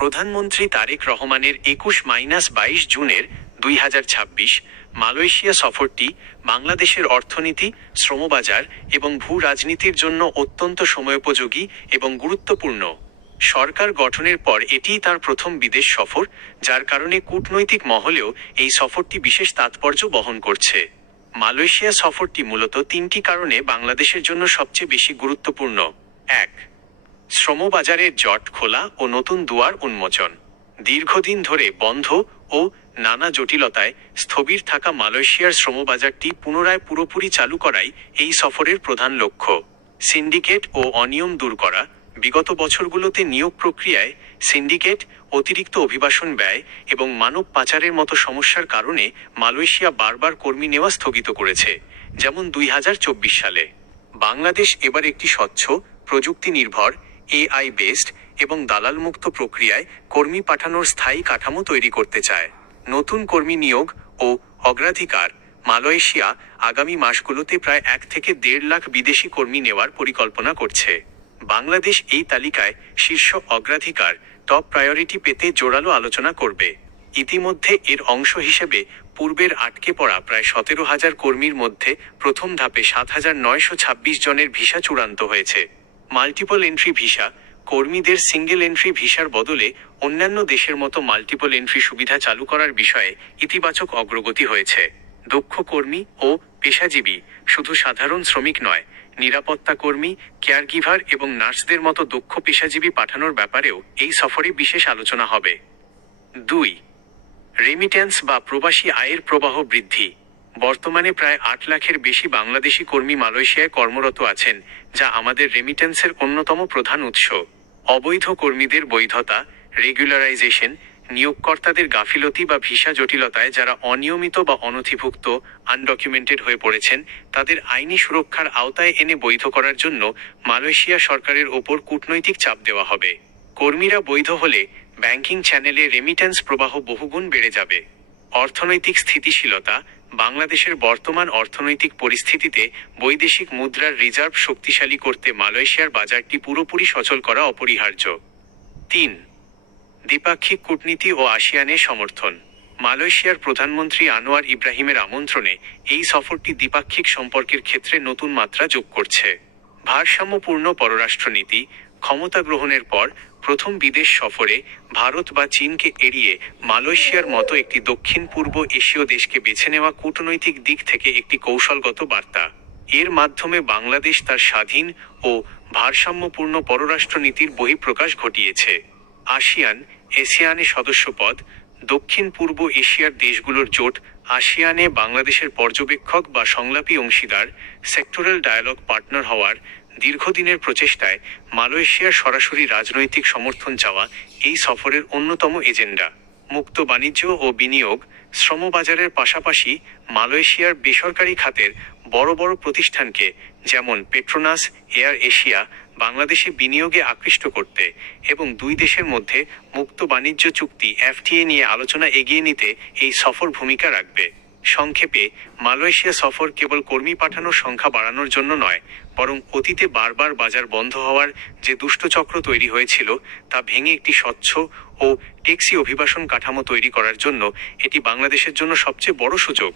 প্রধানমন্ত্রী তারেক রহমানের 21-22 জুনের 2026 মালয়েশিয়া সফরটি বাংলাদেশের অর্থনীতি, শ্রমবাজার এবং ভূ রাজনীতির জন্য অত্যন্ত সময়োপযোগী এবং গুরুত্বপূর্ণ। সরকার গঠনের পর এটিই তার প্রথম বিদেশ সফর, যার কারণে কূটনৈতিক মহলেও এই সফরটি বিশেষ তাৎপর্য বহন করছে। মালয়েশিয়া সফরটি মূলত তিনটি কারণে বাংলাদেশের জন্য সবচেয়ে বেশি গুরুত্বপূর্ণ। 1. শ্রমবাজারের জট খোলা ও নতুন দুয়ার উন্মোচন। দীর্ঘদিন ধরে বন্ধ ও নানা জটিলতায় স্থবির থাকা মালয়েশিয়ার শ্রমবাজারটি পুনরায় পুরোপুরি চালু করাই এই সফরের প্রধান লক্ষ্য। সিন্ডিকেট ও অনিয়ম দূর করা। বিগত বছরগুলোতে নিয়োগ প্রক্রিয়ায় সিন্ডিকেট, অতিরিক্ত অভিবাসন ব্যয় এবং মানব পাচারের মতো সমস্যার কারণে মালয়েশিয়া বারবার কর্মী নেওয়া স্থগিত করেছে, যেমন 2024 সালে। বাংলাদেশ এবার একটি স্বচ্ছ, প্রযুক্তি নির্ভর, এআই বেসড এবং দালালমুক্ত প্রক্রিয়ায় কর্মী পাঠানোর স্থায়ী কাঠামো তৈরি করতে চায়। নতুন কর্মী নিয়োগ ও অগ্রাধিকার। মালয়েশিয়া আগামী মাসগুলোতে প্রায় 1 থেকে 1.5 লাখ বিদেশি কর্মী নেওয়ার পরিকল্পনা করছে। বাংলাদেশ এই তালিকায় শীর্ষ অগ্রাধিকার টপ প্রায়োরিটি পেতে জোরালো আলোচনা করবে। ইতিমধ্যে এর অংশ হিসেবে পূর্বের আটকে পড়া প্রায় 17,000 কর্মীর মধ্যে প্রথম ধাপে 7,926 জনের ভিসা চূড়ান্ত হয়েছে। Multiple entry visa. কর্মীদের সিঙ্গেল এন্ট্রি ভিসার বদলে অন্যান্য দেশের মতো মাল্টিপল এন্ট্রি সুবিধা চালু করার বিষয়ে ইতিবাচক অগ্রগতি হয়েছে। দক্ষ কর্মী ও পেশাজীবী, শুধু সাধারণ শ্রমিক নয়, নিরাপত্তা কর্মী, কেয়ারগিভার এবং নার্সদের মতো দক্ষ পেশাজীবী পাঠানোর ব্যাপারেও এই সফরে বিশেষ আলোচনা হবে। 2. রেমিট্যান্স বা প্রবাসী আয়ের প্রবাহ বৃদ্ধি। বর্তমানে প্রায় 8 লাখের বেশি বাংলাদেশি কর্মী মালয়েশিয়ায় কর্মরত আছেন, যা আমাদের রেমিট্যান্সের অন্যতম প্রধান উৎস। অবৈধ কর্মীদের বৈধতা, রেগুলারাইজেশন, নিয়োগকর্তাদের গাফিলতি বা ভিসা জটিলতায় যারা অনিয়মিত বা অনথিভুক্ত আনডকুমেন্টেড হয়ে পড়েছেন, তাদের আইনি সুরক্ষার আওতায় এনে বৈধ করার জন্য মালয়েশিয়া সরকারের ওপর কূটনৈতিক চাপ দেওয়া হবে। কর্মীরা বৈধ হলে ব্যাংকিং চ্যানেলে রেমিট্যান্স প্রবাহ বহুগুণ বেড়ে যাবে। অর্থনৈতিক স্থিতিশীলতা। বাংলাদেশের বর্তমান অর্থনৈতিক পরিস্থিতিতে বৈদেশিক মুদ্রার রিজার্ভ শক্তিশালী করতে মালয়েশিয়ার বাজারটি পুরোপুরি সচল করা অপরিহার্য। 3. দ্বিপাক্ষিক কূটনীতি ও আসিয়ানে সমর্থন। মালয়েশিয়ার প্রধানমন্ত্রী আনোয়ার ইব্রাহিমের আমন্ত্রণে এই সফরটি দ্বিপাক্ষিক সম্পর্কের ক্ষেত্রে নতুন মাত্রা যোগ করছে। ভারসাম্যপূর্ণ পররাষ্ট্রনীতি। ক্ষমতা গ্রহণের পর প্রথম বিদেশ সফরে ভারত বা চীনকে এড়িয়ে মালয়েশিয়ার মতো একটি দক্ষিণ পূর্ব এশীয় দেশকে বেছে নেওয়া কূটনৈতিক দিক থেকে একটি কৌশলগত বার্তা। এর মাধ্যমে বাংলাদেশ তার স্বাধীন ও ভারসাম্যপূর্ণ পররাষ্ট্রনীতির বহিঃপ্রকাশ ঘটিয়েছে। আসিয়ান, এসিয়ানে সদস্যপদ। দক্ষিণ পূর্ব এশিয়ার দেশগুলোর জোট আসিয়ানে বাংলাদেশের পর্যবেক্ষক বা সংলাপী অংশীদার, সেক্টরাল ডায়ালগ পার্টনার হওয়ার দীর্ঘদিনের প্রচেষ্টায় মালয়েশিয়ার সরাসরি রাজনৈতিক সমর্থন চাওয়া এই সফরের অন্যতম এজেন্ডা। মুক্ত বাণিজ্য ও বিনিয়োগ। শ্রমবাজারের পাশাপাশি মালয়েশিয়ার বেসরকারি খাতের বড় বড় প্রতিষ্ঠানকে, যেমন পেট্রোনাস, এয়ার এশিয়া, বাংলাদেশে বিনিয়োগে আকৃষ্ট করতে এবং দুই দেশের মধ্যে মুক্ত বাণিজ্য চুক্তি এফটিএ নিয়ে আলোচনা এগিয়ে নিতে এই সফর ভূমিকা রাখবে। সংক্ষেপে, মালয়েশিয়া সফর কেবল কর্মী পাঠানোর সংখ্যা বাড়ানোর জন্য নয়, বরং অতীতে বারবার বাজার বন্ধ হওয়ার যে দুষ্টচক্র তৈরি হয়েছিল তা ভেঙে একটি স্বচ্ছ ও টেকসই অভিবাসন কাঠামো তৈরি করার জন্য এটি বাংলাদেশের জন্য সবচেয়ে বড় সুযোগ।